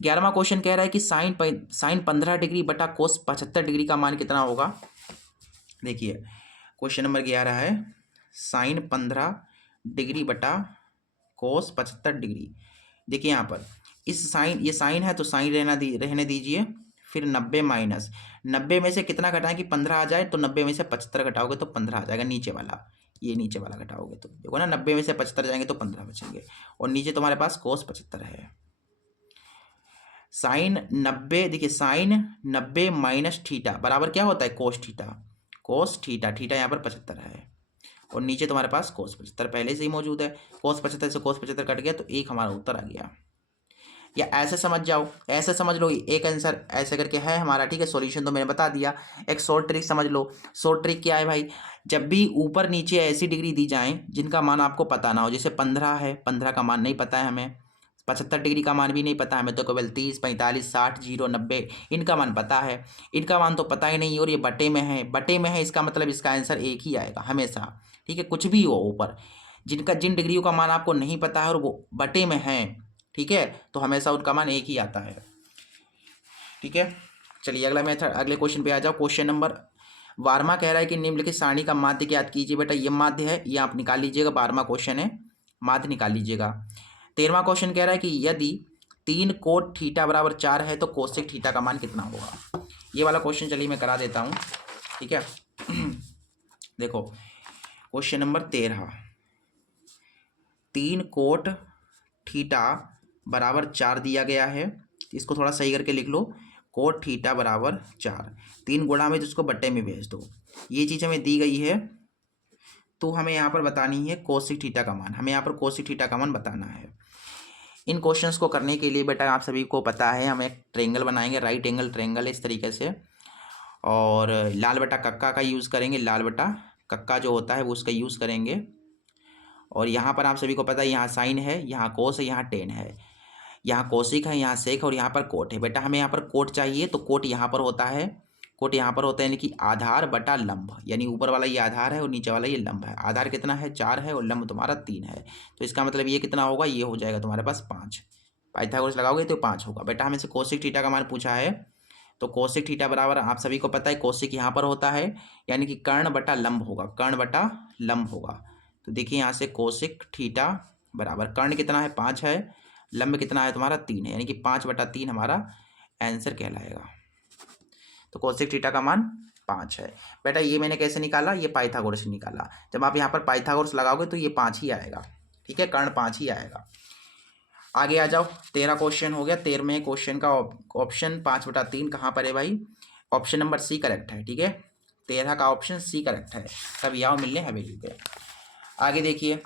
11वां क्वेश्चन कह रहा है कि साइन 15 डिग्री बटा कोस 75 डिग्री का मान कितना होगा। देखिए क्वेश्चन नंबर 11 है साइन 15 डिग्री बटा कोस 75 डिग्री। देखिए यहाँ पर इस साइन, ये साइन है तो साइन रहने दीजिए, फिर 90 माइनस 90 में से कितना घटाएं कि 15 आ जाए, तो 90 में से 75 घटाओगे तो 15 आ जाएगा नीचे वाला, ये नीचे वाला घटाओगे तो देखो ना 90 में से 75 जाएंगे तो 15 बचेंगे, और नीचे तुम्हारे पास cos 75 है। साइन 90, देखिए साइन 90 माइनस थीटा बराबर क्या होता है cos theta, cos theta, theta यहाँ पर 75 है, और नीचे तुम्हारे पास कोस 75 पहले से ही मौजूद है, कोस 75 से कोस 75 कट गया तो एक हमारा उत्तर आ गया। या ऐसे समझ जाओ, ऐसे समझ लो, एक आंसर ऐसे करके है हमारा, ठीक है। सॉल्यूशन तो मैंने बता दिया। एक शॉर्ट ट्रिक समझ लो। शॉर्ट ट्रिक क्या है भाई, जब भी ऊपर नीचे ऐसी डिग्री दी जाए जिनका मान आपको पता ना हो, जैसे 15 है, 15 का मान नहीं पता है हमें, 75 डिग्री का मान भी नहीं पता हमें, तो केवल 30, 45, 60, 0, 90 इनका मान पता है, इनका मान तो पता ही नहीं, और ये बटे में है, बटे में है, इसका मतलब इसका आंसर एक ही आएगा हमेशा, ठीक है। कुछ भी हो ऊपर, जिन डिग्रियों का मान आपको नहीं पता है और वो बटे में है, ठीक है, तो हमेशा उनका मान एक ही आता है, ठीक है। चलिए अगला मेथड, अगले क्वेश्चन पे आ जाओ। क्वेश्चन नंबर 12वां कह रहा है कि निम्नलिखित सारणी का माध्य ज्ञात कीजिए। बेटा ये माध्य है, ये आप निकाल लीजिएगा, 12वां क्वेश्चन है, माध्य निकाल लीजिएगा। 13वां क्वेश्चन कह रहा है कि यदि 3 कोट थीटा बराबर 4 है तो कोसेक थीटा का मान कितना होगा। ये वाला क्वेश्चन चलिए मैं करा देता हूँ, ठीक है। देखो क्वेश्चन नंबर 13, 3 कोट थीटा बराबर 4 दिया गया है, इसको थोड़ा सही करके लिख लो, कोट थीटा बराबर 4, 3 गुणा में तो उसको बट्टे में भेज दो, ये चीज़ हमें दी गई है, तो हमें यहाँ पर बतानी है कोसेक थीटा का मान, हमें यहाँ पर कोसेक थीटा का मान बताना है। इन क्वेश्चंस को करने के लिए बेटा आप सभी को पता है, हम एक ट्रेंगल बनाएंगे, राइट एंगल ट्रेंगल इस तरीके से, और लाल बटा कक्का का यूज़ करेंगे, लाल बटा कक्का जो होता है वो उसका यूज़ करेंगे। और यहाँ पर आप सभी को पता है, यहाँ साइन है, यहाँ कोस है, यहाँ टेन है, यहाँ कोसिक है, यहाँ सेक, और यहाँ पर कोट है। बेटा हमें यहाँ पर कोट चाहिए, तो कोट यहाँ पर होता है, कोट यहाँ पर होता है, यानी कि आधार बटा लंब, यानी ऊपर वाला ये आधार है और नीचे वाला ये लंब है। आधार कितना है 4 है, और लंब तुम्हारा 3 है, तो इसका मतलब ये कितना होगा, ये हो जाएगा तुम्हारे पास 5, पाइथागोरस लगाओगे तो 5 होगा। बेटा हमें से कोसिक थीटा का मान पूछा है, तो कोसिक थीटा बराबर आप सभी को पता है कोसिक यहाँ पर होता है, यानी कि कर्ण बटा लंब होगा, कर्ण बटा लंब होगा। तो देखिए यहाँ से कोसिक थीटा बराबर कर्ण कितना है 5 है, लंब कितना है तुम्हारा 3 है, यानी कि 5/3 हमारा आंसर कहलाएगा। तो कोसेक थीटा का मान 5 है। बेटा ये मैंने कैसे निकाला, ये पाइथागोरस से निकाला, जब आप यहाँ पर पाइथागोरस लगाओगे तो ये 5 ही आएगा, ठीक है, कर्ण 5 ही आएगा। आगे आ जाओ, 13 क्वेश्चन हो गया। 13वें क्वेश्चन का ऑप्शन 5/3 कहाँ पर है भाई, ऑप्शन नंबर सी करेक्ट है, ठीक है। 13 का ऑप्शन सी करेक्ट है। तब आओ मिलने हवेली पे। आगे देखिए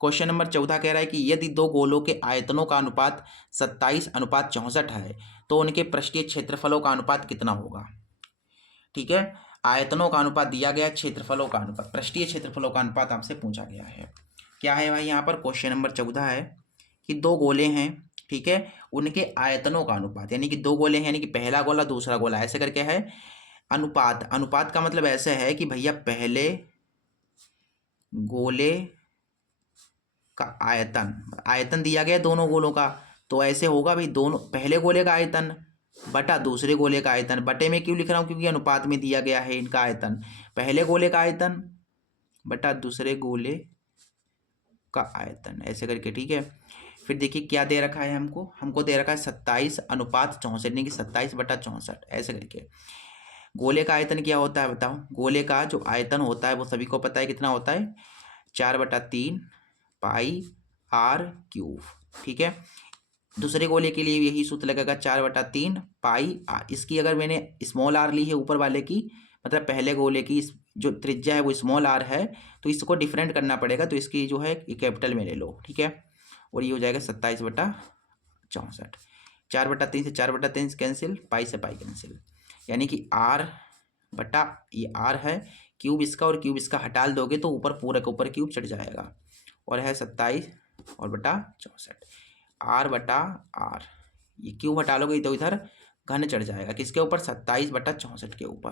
क्वेश्चन नंबर 14 कह रहा है कि यदि दो गोलों के आयतनों का अनुपात 27:64 है तो उनके पृष्ठीय क्षेत्रफलों का अनुपात कितना होगा। ठीक है, आयतनों का अनुपात दिया गया, क्षेत्रफलों का अनुपात, पृष्ठीय क्षेत्रफलों का अनुपात आपसे पूछा गया है। क्या है भाई, यहाँ पर क्वेश्चन नंबर 14 है कि दो गोले हैं, ठीक है, उनके आयतनों का अनुपात, यानी कि दो गोले हैं, यानी कि पहला गोला दूसरा गोला, ऐसे करके है अनुपात। अनुपात का मतलब ऐसे है कि भैया पहले गोले का आयतन, आयतन दिया गया दोनों गोलों का, तो ऐसे होगा भाई दोनों, पहले गोले का आयतन बटा दूसरे गोले का आयतन। बटे में क्यों लिख रहा हूँ, क्योंकि अनुपात में दिया गया है इनका आयतन, पहले गोले का आयतन बटा दूसरे गोले का आयतन, ऐसे करके, ठीक है। फिर देखिए क्या दे रखा है हमको दे रखा है 27:64, यानी कि 27/64, ऐसे करके। गोले का आयतन क्या होता है बताओ, गोले का जो आयतन होता है वो सभी को पता है कितना होता है, 4/3 पाई r क्यूब, ठीक है। दूसरे गोले के लिए यही सूत्र लगेगा, 4/3 पाई r। इसकी अगर मैंने स्मॉल r ली है ऊपर वाले की, मतलब पहले गोले की जो त्रिज्या है वो स्मॉल r है, तो इसको डिफरेंट करना पड़ेगा, तो इसकी जो है कैपिटल में ले लो, ठीक है। और ये हो जाएगा 27/64, 4/3 से 4/3 कैंसिल, पाई से पाई कैंसिल, यानी कि r बटा ये r है, क्यूब इसका और क्यूब इसका हटा दोगे तो ऊपर पूरा के ऊपर क्यूब चढ़ जाएगा, और है 27/64, r/r, ये क्यूब हटा लोगे तो इधर घन चढ़ जाएगा, किसके ऊपर, 27/64 के ऊपर।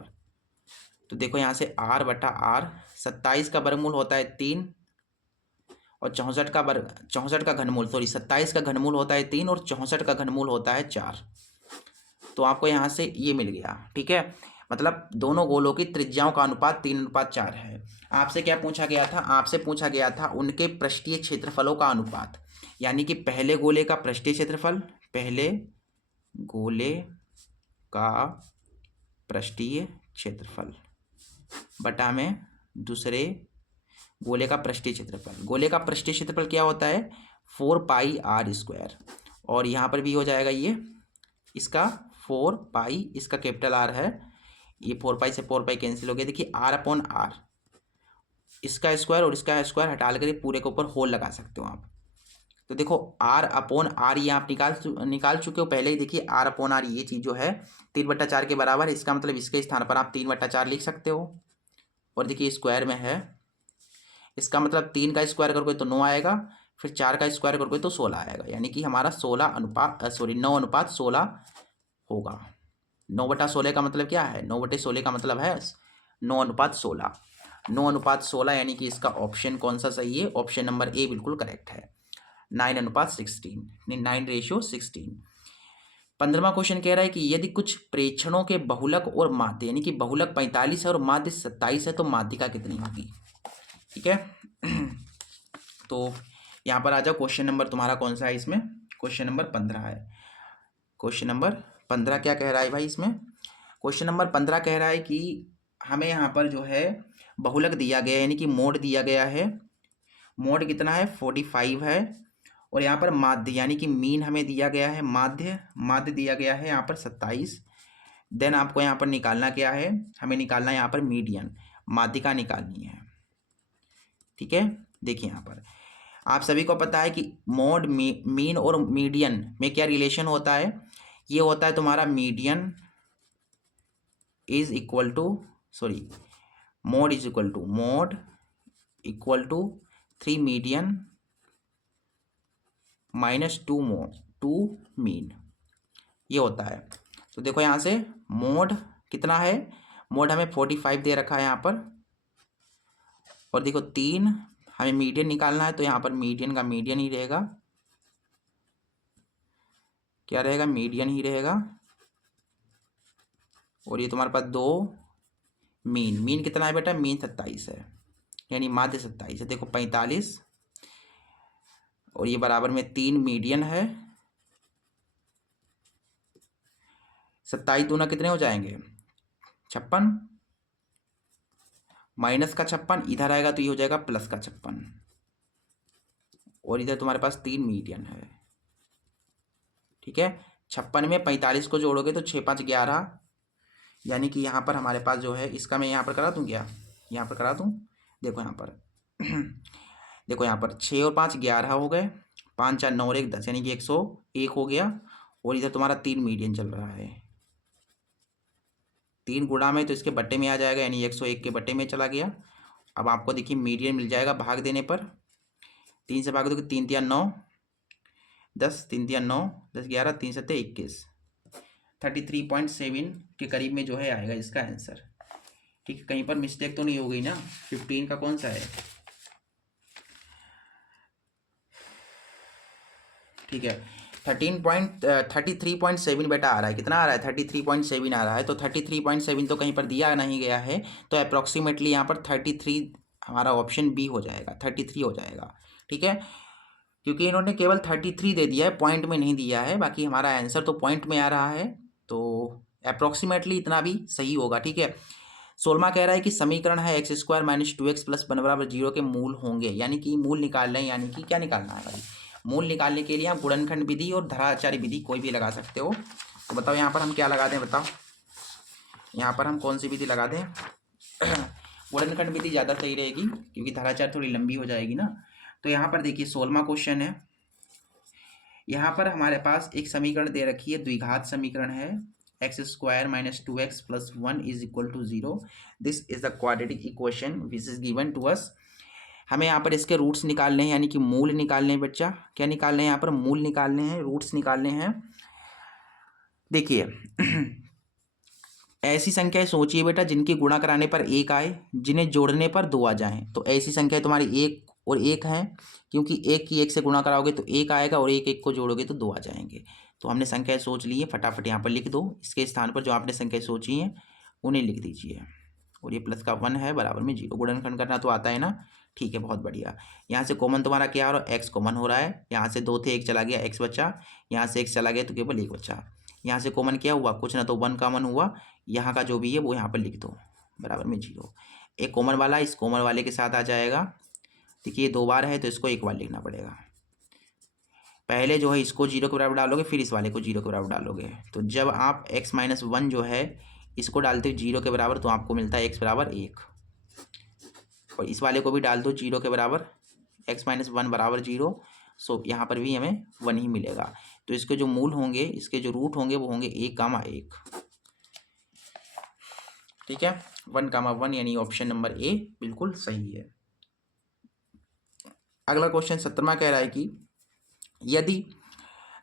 तो देखो यहाँ से r/r, 27 का वर्गमूल होता है 3, और 64 का घनमूल, सॉरी 27 का घनमूल होता है 3, और 64 का घनमूल होता है 4। तो आपको यहाँ से ये मिल गया, ठीक है। मतलब दोनों गोलों की त्रिज्याओं का अनुपात 3:4 है। आपसे क्या पूछा गया था, आपसे पूछा गया था उनके पृष्ठीय क्षेत्रफलों का अनुपात, यानी कि पहले गोले का पृष्ठीय क्षेत्रफल, पहले गोले का पृष्ठीय क्षेत्रफल बटा में दूसरे गोले का पृष्ठीय क्षेत्रफल। गोले का पृष्ठीय क्षेत्रफल क्या होता है? 4πr²। और यहाँ पर भी हो जाएगा ये इसका 4π, इसका कैपिटल R है, ये 4π से 4π कैंसिल हो गया। देखिए R/R, इसका स्क्वायर और इसका स्क्वायर हटा कर पूरे के ऊपर होल लगा सकते हो आप। तो देखो R/R ये आप निकाल चुके हो पहले ही। देखिए R/R ये चीज़ जो है 3/4 के बराबर है, इसका मतलब इसके स्थान पर आप 3/4 लिख सकते हो। और देखिए स्क्वायर में है, इसका मतलब 3 का स्क्वायर करोगे तो 9 आएगा, फिर 4 का स्क्वायर करोगे तो 16 आएगा, यानी कि हमारा 9/16 होगा। 9/16 का मतलब क्या है? 9/16 का मतलब है 9/16। 9/16 यानी कि इसका ऑप्शन कौन सा सही है? ऑप्शन नंबर ए बिल्कुल करेक्ट है, 9/16, 9:16। 15वां क्वेश्चन कह रहा है कि यदि कुछ प्रेक्षणों के बहुलक और माध्य, यानी कि बहुलक 45 है और माध्य 27 है, तो माध्यिका कितनी होगी? ठीक है। तो यहाँ पर आ जाओ, क्वेश्चन नंबर तुम्हारा कौन सा है इसमें? क्वेश्चन नंबर 15 है। क्वेश्चन नंबर 15 क्या कह रहा है भाई इसमें? क्वेश्चन नंबर 15 कह रहा है कि हमें यहाँ पर जो है बहुलक दिया गया है, यानी कि मोड दिया गया है। मोड कितना है? 45 है। और यहाँ पर माध्य यानी कि मीन हमें दिया गया है, माध्य दिया गया है यहाँ पर 27। देन आपको यहाँ पर निकालना क्या है? हमें निकालना है यहाँ पर मीडियन, माध्यिका निकालनी है। ठीक है। देखिए यहाँ पर आप सभी को पता है कि मोड, मीन और मीडियन में क्या रिलेशन होता है? ये होता है तुम्हारा median is equal to, sorry, mode is equal to 3 median -2 mean, ये होता है। तो देखो यहाँ से मोड कितना है? मोड हमें 45 दे रखा है यहाँ पर, और देखो 3 हमें मीडियन निकालना है, तो यहाँ पर मीडियन का मीडियन ही रहेगा। क्या रहेगा? मीडियन ही रहेगा। और ये तुम्हारे पास 2 मीन कितना है बेटा? मीन 27 है, यानी माध्य 27 है। देखो 45 और ये बराबर में 3 मीडियन है। 27 दूना कितने हो जाएंगे? 56, माइनस का 56 इधर आएगा तो ये हो जाएगा प्लस का 56, और इधर तुम्हारे पास 3 मीडियन है। ठीक है। 56 में 45 को जोड़ोगे तो 6 5 11, यानी कि यहाँ पर हमारे पास जो है, इसका मैं यहाँ पर करा दूँ क्या? यहाँ पर करा दूँ। देखो यहाँ पर देखो यहाँ पर 6 और 5 11 हो गए, 5 4 9 और 1 10, यानी कि 101 हो गया। और इधर तुम्हारा 3 मीडियन चल रहा है, 3 गुणा में तो इसके बट्टे में आ जाएगा, यानी 101 के बट्टे में चला गया। अब आपको देखिए मीडियन मिल जाएगा भाग देने पर, 3 से भाग दोगे 3 3 9 10, 3 3 9 10 11, 3 7 21, 33.7 के करीब में जो है आएगा इसका आंसर। ठीक है, कहीं पर मिस्टेक तो नहीं हो गई ना? 15 का कौन सा है? ठीक है, 33.7 बेटा आ रहा है। कितना आ रहा है? 33.7 आ रहा है। तो 33.7 तो कहीं पर दिया नहीं गया है, तो अप्रॉक्सीमेटली यहाँ पर 33 हमारा ऑप्शन बी हो जाएगा, 33 हो जाएगा। ठीक है, क्योंकि इन्होंने केवल 33 दे दिया है, पॉइंट में नहीं दिया है। बाकी हमारा आंसर तो पॉइंट में आ रहा है, तो अप्रॉक्सीमेटली इतना भी सही होगा। ठीक है। 16वां कह रहा है कि समीकरण है x² - 2x + 1 = 0 के मूल होंगे, यानी कि मूल निकाल लें। यानी कि क्या निकालना है भाई? मूल निकालने के लिए आप गुणनखंड विधि और धराचार्य विधि कोई भी लगा सकते हो। तो बताओ यहाँ पर हम क्या लगा दें? बताओ यहाँ पर हम कौन सी विधि लगा दें? गुणनखंड विधि ज़्यादा सही रहेगी, क्योंकि धराचार्य थोड़ी लंबी हो जाएगी ना। तो यहाँ पर देखिए 16वां क्वेश्चन है। यहाँ पर हमारे पास एक समीकरण दे रखी है, द्विघात समीकरण है, x² - 2x + 1 = 0। This is the quadratic equation which is given to us. हमें यहाँ पर इसके रूट्स निकालने हैं, यानी कि मूल निकालने हैं बच्चा। क्या निकालने हैं? यहाँ पर मूल निकालने हैं, रूट्स निकालने हैं। देखिए ऐसी संख्याएं सोचिए बेटा जिनकी गुणा कराने पर 1 आए, जिन्हें जोड़ने पर 2 आ जाएं। तो ऐसी संख्याएं तुम्हारी 1 और 1 हैं, क्योंकि 1 की 1 से गुणा कराओगे तो 1 आएगा, और 1 1 को जोड़ोगे तो 2 आ जाएंगे। तो हमने संख्याएं सोच ली है, फटाफट यहाँ पर लिख दो। इसके स्थान पर जो आपने संख्याएं सोची हैं उन्हें लिख दीजिए। और ये प्लस का 1 है, बराबर में 0। गुणनखंड करना तो आता है ना? ठीक है, बहुत बढ़िया। यहाँ से कॉमन तुम्हारा क्या हो रहा है? x कॉमन हो रहा है। यहाँ से 2 थे, 1 चला गया, x बचा। यहाँ से x चला गया तो केवल 1 बचा। यहाँ से कॉमन क्या हुआ, कुछ ना तो 1 कॉमन हुआ, यहाँ का जो भी है वो यहाँ पर लिख दो बराबर में 0। एक कॉमन वाला इस कॉमन वाले के साथ आ जाएगा। देखिए 2 बार है तो इसको 1 बार लिखना पड़ेगा। पहले जो है इसको 0 के बराबर डालोगे, फिर इस वाले को 0 के बराबर डालोगे। तो जब आप x माइनस 1 जो है इसको डालते हो 0 के बराबर तो आपको मिलता है x बराबर 1, और इस वाले को भी डाल दो 0 के बराबर, x माइनस 1 बराबर 0। सो यहाँ पर भी हमें 1 ही मिलेगा। तो इसके जो मूल होंगे, इसके जो रूट होंगे वो होंगे 1, 1। ठीक है, 1, 1 यानी ऑप्शन नंबर ए बिल्कुल सही है। अगला क्वेश्चन 17वां कह रहा है कि यदि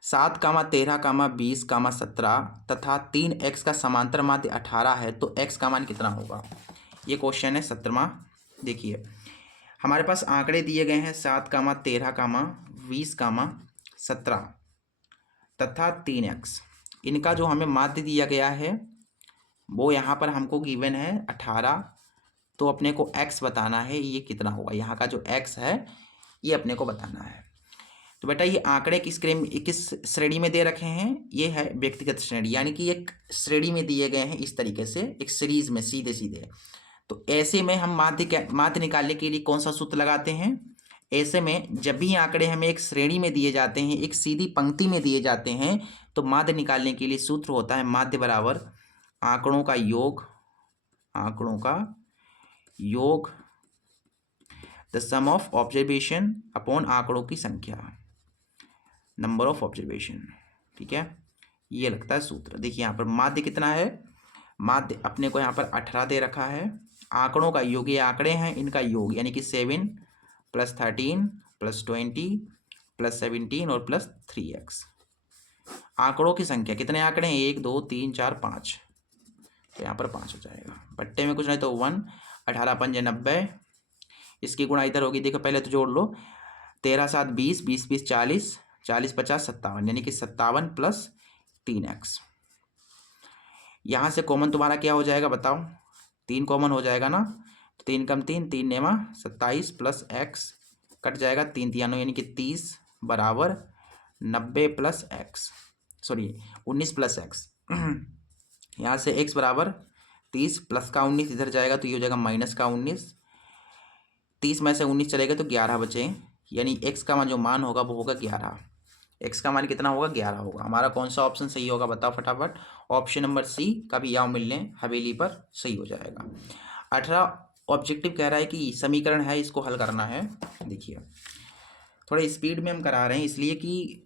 7, 13, 20, 17 तथा 3x का समांतर माध्य 18 है तो x का मान कितना होगा। ये क्वेश्चन है 17वां। देखिए हमारे पास आंकड़े दिए गए हैं 7, 13, 20, 17 तथा 3x। इनका जो हमें माध्य दिया गया है वो यहाँ पर हमको गिवन है 18। तो अपने को x बताना है ये कितना होगा, यहाँ का जो x है ये अपने को बताना है। तो बेटा ये आंकड़े किस श्रेणी में दे रखे हैं, ये है व्यक्तिगत श्रेणी, यानी कि एक श्रेणी में दिए गए हैं इस तरीके से, एक सीरीज में सीधे सीधे। तो ऐसे में हम माध्य निकालने के लिए कौन सा सूत्र लगाते हैं। ऐसे में जब भी आंकड़े हमें एक श्रेणी में दिए जाते हैं, एक सीधी पंक्ति में दिए जाते हैं, तो माध्य निकालने के लिए सूत्र होता है माध्य बराबर आंकड़ों का योग the sum of observation upon आंकड़ों की संख्या, नंबर ऑफ ऑब्जर्वेशन। ठीक है, ये लगता है सूत्र। देखिए यहाँ पर माध्य कितना है, माध्य अपने को यहाँ पर 18 दे रखा है। आंकड़ों का योग, ये आंकड़े हैं इनका योग, यानी कि 7 + 13 + 20 + 17 और + 3x। आंकड़ों की संख्या, कितने आंकड़े हैं, 1, 2, 3, 4, 5, तो यहाँ पर 5 हो जाएगा। बट्टे में कुछ नहीं तो 1, 18 × 5 = 90। इसकी गुणा इधर होगी, देखो पहले तो जोड़ लो, 13, 7, 20, 20, 20, 40, 40, 50, 57, यानी कि 57 + 3x। यहाँ से कॉमन तुम्हारा क्या हो जाएगा बताओ, 3 कॉमन हो जाएगा ना, तो 3 × 3 = 3, 9 = 27 + x कट जाएगा 3 × 3 यानी कि 30 बराबर 90 + x, सॉरी 19 + x। यहाँ से x बराबर 30 प्लस का 19 इधर जाएगा तो ये हो जाएगा माइनस का 19। 30 में से 19 चलेगा तो 11 बचे, यानी x का जो मान होगा वो होगा 11। x का मान कितना होगा, 11 होगा। हमारा कौन सा ऑप्शन सही होगा बताओ फटाफट। ऑप्शन नंबर सी, कभी आओ मिलने हवेली पर, सही हो जाएगा। 18 ऑब्जेक्टिव कह रहा है कि समीकरण है, इसको हल करना है। देखिए थोड़ा स्पीड में हम करा रहे हैं इसलिए कि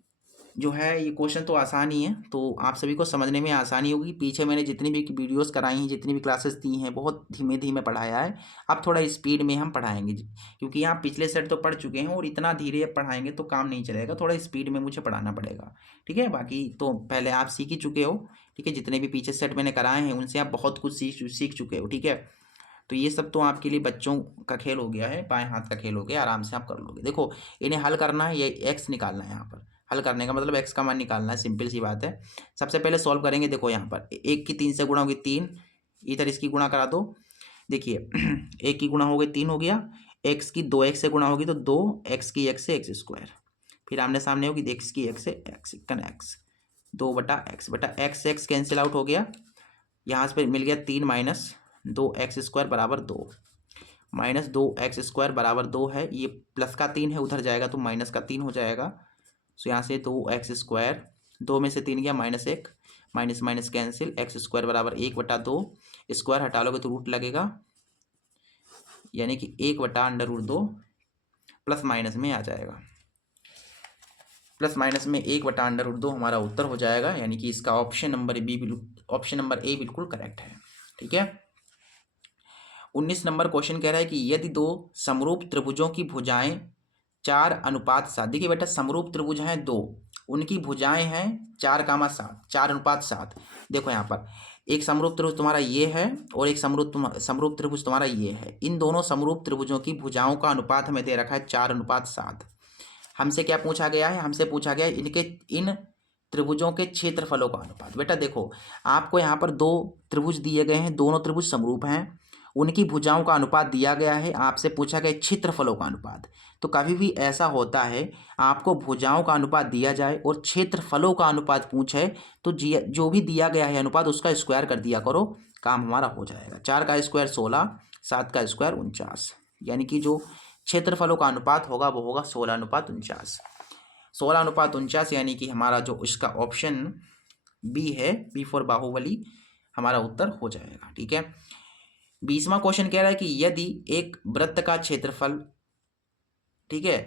जो है ये क्वेश्चन तो आसान ही है, तो आप सभी को समझने में आसानी होगी। पीछे मैंने जितनी भी वीडियोस कराई हैं, जितनी भी क्लासेस दी हैं, बहुत धीमे धीमे पढ़ाया है। अब थोड़ा स्पीड में हम पढ़ाएंगे, क्योंकि आप पिछले सेट तो पढ़ चुके हैं और इतना धीरे पढ़ाएंगे तो काम नहीं चलेगा, थोड़ा स्पीड में मुझे पढ़ाना पड़ेगा। ठीक है, बाकी तो पहले आप सीख ही चुके हो। ठीक है, जितने भी पीछे सेट मैंने कराए हैं उनसे आप बहुत कुछ सीख चुके हो। ठीक है, तो ये सब तो आपके लिए बच्चों का खेल हो गया है, बाएँ हाथ का खेल हो गया, आराम से आप कर लोगे। देखो इन्हें हल करना है, ये एक्स निकालना है। यहाँ पर हल करने का मतलब x का मान निकालना है, सिंपल सी बात है। सबसे पहले सॉल्व करेंगे। देखो यहाँ पर 1 की 3 से गुणा होगी 3, इधर इसकी गुणा करा दो। देखिए 1 की गुणा हो गई 3 हो गया, x की 2x से गुणा होगी तो 2x की x से x², फिर आमने सामने होगी x की x से x 2/x बटा x कैंसिल आउट हो गया। यहाँ से मिल गया 3 माइनस 2x² बराबर 2, माइनस 2x² बराबर 2 है, ये प्लस का 3 है, उधर जाएगा तो माइनस का 3 हो जाएगा। सो यहाँ से 2x², 2 में से 3 गया -1, माइनस माइनस कैंसिल, x² बराबर 1/2, स्क्वायर हटा लोगे तो रूट लगेगा, यानी कि 1/√2 प्लस माइनस में आ जाएगा, प्लस माइनस में 1/√2 हमारा उत्तर हो जाएगा, यानी कि इसका ऑप्शन नंबर ए बिल्कुल करेक्ट है। ठीक है, 19 नंबर क्वेश्चन कह रहा है कि यदि 2 समरूप त्रिभुजों की भुजाएं 4:7, देखिए बेटा समरूप त्रिभुज हैं 2, उनकी भुजाएं हैं 4:7, 4:7। देखो यहाँ पर एक समरूप त्रिभुज तुम्हारा ये है और एक समरूप त्रिभुज तुम्हारा ये है। इन दोनों समरूप त्रिभुजों की भुजाओं का अनुपात हमें दे रखा है 4:7। हमसे क्या पूछा गया है, हमसे पूछा गया है इन त्रिभुजों के क्षेत्रफलों का अनुपात। बेटा देखो आपको यहाँ पर 2 त्रिभुज दिए गए हैं, दोनों त्रिभुज समरूप हैं, उनकी भुजाओं का अनुपात दिया गया है, आपसे पूछा गया क्षेत्रफलों का अनुपात। तो कभी भी ऐसा होता है आपको भुजाओं का अनुपात दिया जाए और क्षेत्रफलों का अनुपात पूछे तो जो भी दिया गया है अनुपात उसका स्क्वायर कर दिया करो, काम हमारा हो जाएगा। 4 का स्क्वायर 16, 7 का स्क्वायर 49, यानी कि जो क्षेत्रफलों का अनुपात होगा वो होगा 16:49। 16:49 यानी कि हमारा जो इसका ऑप्शन बी है, बी फॉर बाहुबली, हमारा उत्तर हो जाएगा। ठीक है। 20वां क्वेश्चन कह रहा है कि यदि एक वृत्त का क्षेत्रफल, ठीक है,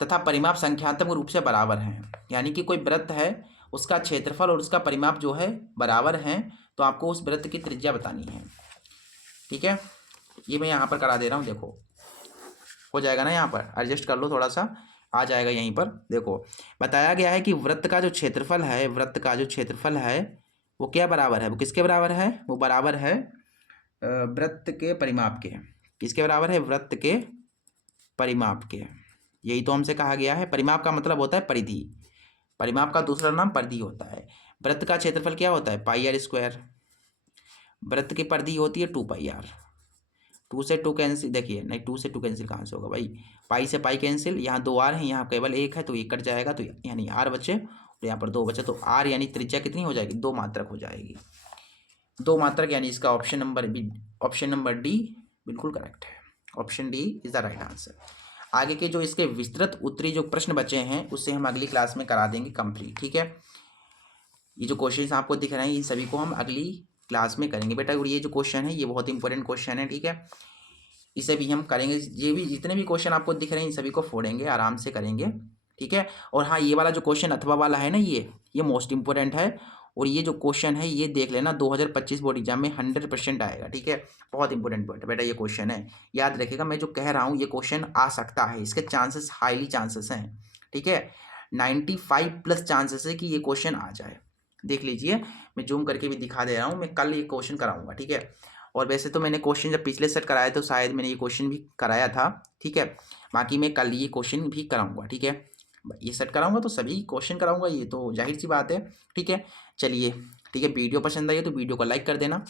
तथा परिमाप संख्यात्मक रूप से बराबर हैं, यानी कि कोई वृत्त है उसका क्षेत्रफल और उसका परिमाप जो है बराबर हैं, तो आपको उस वृत्त की त्रिज्या बतानी है। ठीक है, ये मैं यहाँ पर करा दे रहा हूँ, देखो हो जाएगा ना, यहाँ पर एडजस्ट कर लो थोड़ा सा, आ जाएगा यहीं पर। देखो बताया गया है कि वृत्त का जो क्षेत्रफल है, वृत्त का जो क्षेत्रफल है वो क्या बराबर है, वो किसके बराबर है, वो बराबर है वृत्त के परिमाप के। किसके बराबर है, वृत्त के परिमाप के। यही तो हमसे कहा गया है। परिमाप का मतलब होता है परिधि, परिमाप का दूसरा नाम परिधि होता है। वृत्त का क्षेत्रफल क्या होता है, पाई आर स्क्वायर। वृत्त की परिधि होती है 2 पाई आर। 2 से 2 कैंसिल, देखिए नहीं 2 से 2 कैंसिल कहाँ से होगा भाई, पाई से पाई कैंसिल, यहाँ 2 आर है, यहाँ केवल 1 है तो ये कट जाएगा, तो यानी आर बचे और यहाँ पर 2 बचे, तो आर यानी त्रिज्या कितनी हो जाएगी, 2 मात्रक हो जाएगी, 2 मात्रक, यानी इसका option number B, option number D बिल्कुल करेक्ट है। Option D is the right answer. आगे के जो इसके विस्तृत उत्तरी जो प्रश्न बचे हैं उससे हम अगली क्लास में करा देंगे कंप्लीट। ठीक है, ये जो क्वेश्चन आपको दिख रहे हैं इन सभी को हम अगली क्लास में करेंगे बेटा, और ये जो क्वेश्चन है ये बहुत इंपॉर्टेंट क्वेश्चन है। ठीक है, इसे भी हम करेंगे, ये भी जितने भी क्वेश्चन आपको दिख रहे हैं इन सभी को फोड़ेंगे, आराम से करेंगे। ठीक है, और हाँ ये वाला जो क्वेश्चन अथवा वाला है ना, ये मोस्ट इंपॉर्टेंट है, और ये जो क्वेश्चन है ये देख लेना 2025 बोर्ड एग्जाम में 100% आएगा। ठीक है, बहुत इंपॉर्टेंट बेटा ये क्वेश्चन है, याद रखिएगा। मैं जो कह रहा हूँ ये क्वेश्चन आ सकता है, इसके चांसेस हाईली चांसेस हैं। ठीक है, 95+ चांसेस है कि ये क्वेश्चन आ जाए। देख लीजिए, मैं जूम करके भी दिखा दे रहा हूँ, मैं कल ये क्वेश्चन कराऊंगा। ठीक है, और वैसे तो मैंने क्वेश्चन जब पिछले सेट कराया तो शायद मैंने ये क्वेश्चन भी कराया था। ठीक है, बाकी मैं कल ये क्वेश्चन भी कराऊंगा। ठीक है, ये सेट कराऊंगा तो सभी क्वेश्चन कराऊंगा, ये तो जाहिर सी बात है। ठीक है, चलिए ठीक है, वीडियो पसंद आई है तो वीडियो को लाइक कर देना,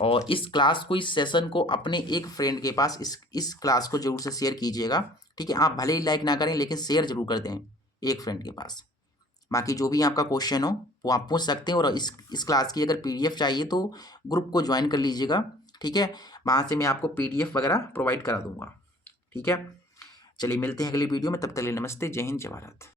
और इस क्लास को, इस सेशन को अपने एक फ्रेंड के पास इस क्लास को जरूर से शेयर कीजिएगा। ठीक है, आप भले ही लाइक ना करें लेकिन शेयर जरूर कर दें एक फ्रेंड के पास। बाकी जो भी आपका क्वेश्चन हो वो आप पूछ सकते हैं, और इस क्लास की अगर PDF चाहिए तो ग्रुप को ज्वाइन कर लीजिएगा। ठीक है, वहाँ से मैं आपको PDF वगैरह प्रोवाइड करा दूंगा। ठीक है, चलिए मिलते हैं अगली वीडियो में, तब तक के लिए नमस्ते, जय हिंद, जय भारत।